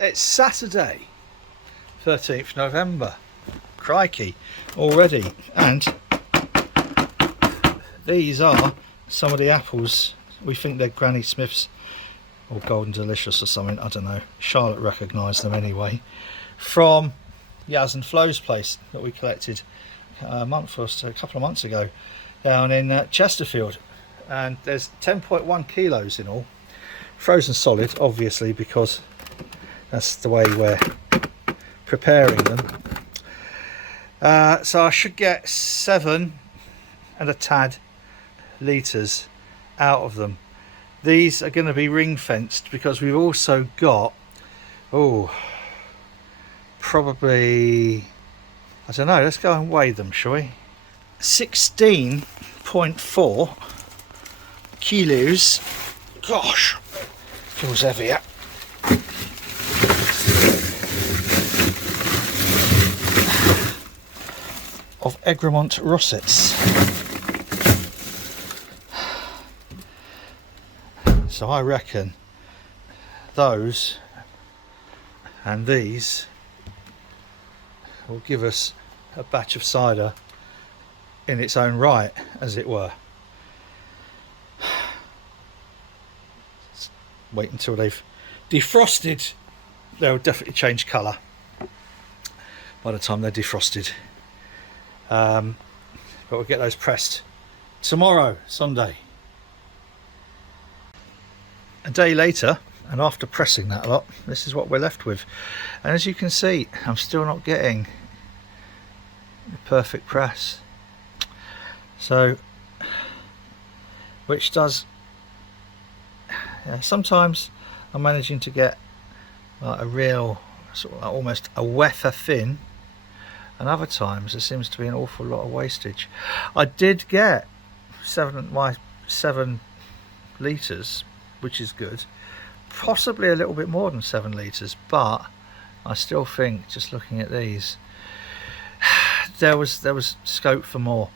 It's Saturday, 13th November. Crikey, already. And these are some of the apples. We think they're Granny Smith's or Golden Delicious or something, I don't know. Charlotte recognised them anyway. From Yaz and Flo's place that we collected a couple of months ago down in Chesterfield. And there's 10.1 kilos in all. Frozen solid, obviously, because that's the way we're preparing them. So I should get 7 and a tad litres out of them. These are going to be ring fenced because we've also got, probably, I don't know, let's go and weigh them, shall we? 16.4 kilos. Gosh, feels heavier. Of Egremont russets. So I reckon those and these will give us a batch of cider in its own right, as it were. Wait until they've defrosted. They'll definitely change colour by the time they're defrosted. But we'll get those pressed tomorrow, Sunday. A day later, and after pressing that lot, this is what we're left with. And as you can see, I'm still not getting the perfect press. So, which does, sometimes I'm managing to get like a real, sort of like almost a wafer thin, and other times there seems to be an awful lot of wastage. I did get 7 litres, which is good, possibly a little bit more than 7 litres, but I still think, just looking at these, there was scope for more.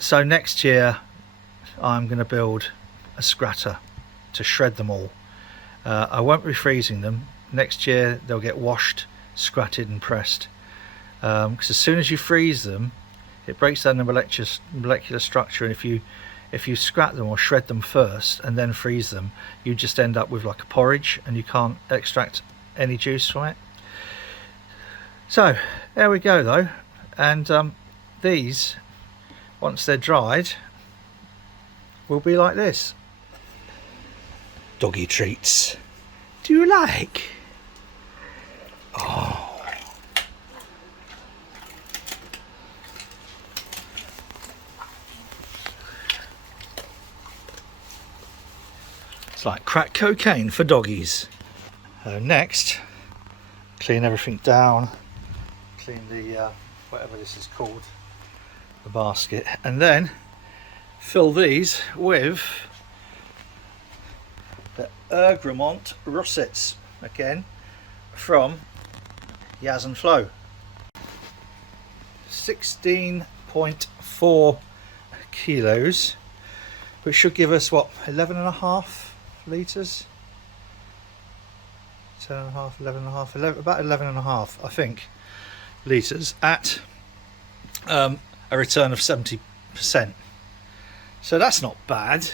So next year I'm going to build a scratter to shred them all. I won't be freezing them. Next year they'll get washed, scratted and pressed, because as soon as you freeze them, it breaks down the molecular structure, and if you scrap them or shred them first and then freeze them, you just end up with like a porridge and you can't extract any juice from it. So there we go though. And these, once they're dried, will be like this. Doggy treats. Do you like? Oh. It's like crack cocaine for doggies. Next, clean everything down, clean the whatever this is called, the basket, and then fill these with the Egremont russets, again from Yaz and Flo. 16.4 kilos, which should give us what, 11.5 litres? 10.5, 11.5, about 11.5, I think, litres at a return of 70%. So that's not bad.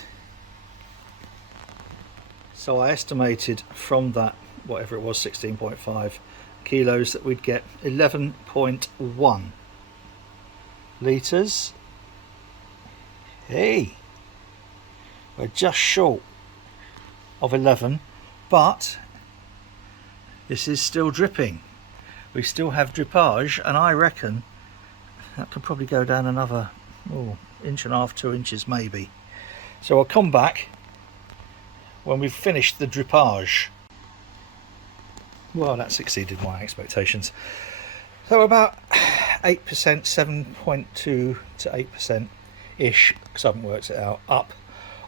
So I estimated from that, whatever it was, 16.5 kilos, that we'd get 11.1 litres. Hey, we're just short of 11, but this is still dripping. We still have drippage, and I reckon that could probably go down another 1.5 inches, 2 inches maybe. So I'll come back when we've finished the drippage. Well, that's exceeded my expectations. So about 8%, 7.2 to 8% ish, because I haven't worked it out, up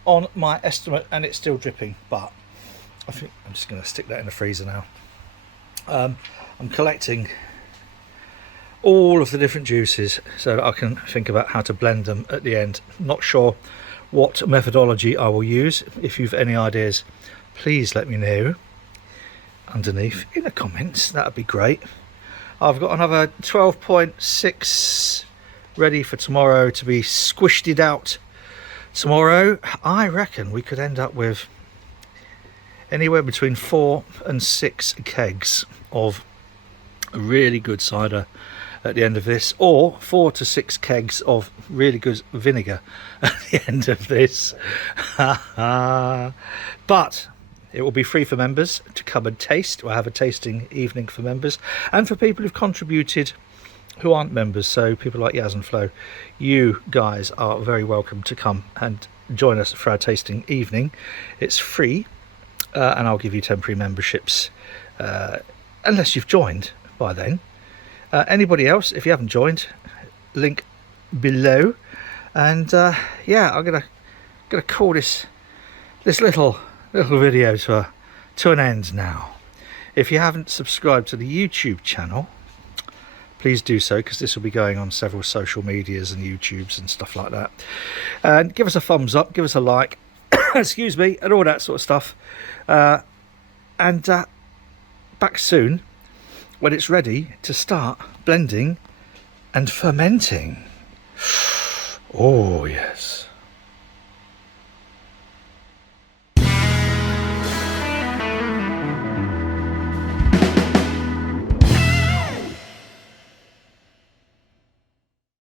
on my estimate, and it's still dripping, but I think I'm just going to stick that in the freezer now. I'm collecting all of the different juices so that I can think about how to blend them at the end. Not sure what methodology I will use. If you've any ideas, please let me know. underneath in the comments. That'd be great. I've got another 12.6 ready for tomorrow to be squished it out tomorrow. I reckon we could end up with anywhere between 4 and 6 kegs of really good cider at the end of this, or 4 to 6 kegs of really good vinegar at the end of this. But it will be free for members to come and taste. We'll have a tasting evening for members and for people who've contributed who aren't members. So people like Yaz and Flo, you guys are very welcome to come and join us for our tasting evening. It's free, and I'll give you temporary memberships unless you've joined by then. Anybody else, if you haven't joined, link below. And yeah, I'm gonna call this little video to an end now. If you haven't subscribed to the YouTube channel, please do so, because this will be going on several social medias and YouTubes and stuff like that. And give us a thumbs up, give us a like, excuse me, and all that sort of stuff. And back soon when it's ready to start blending and fermenting. Oh yes.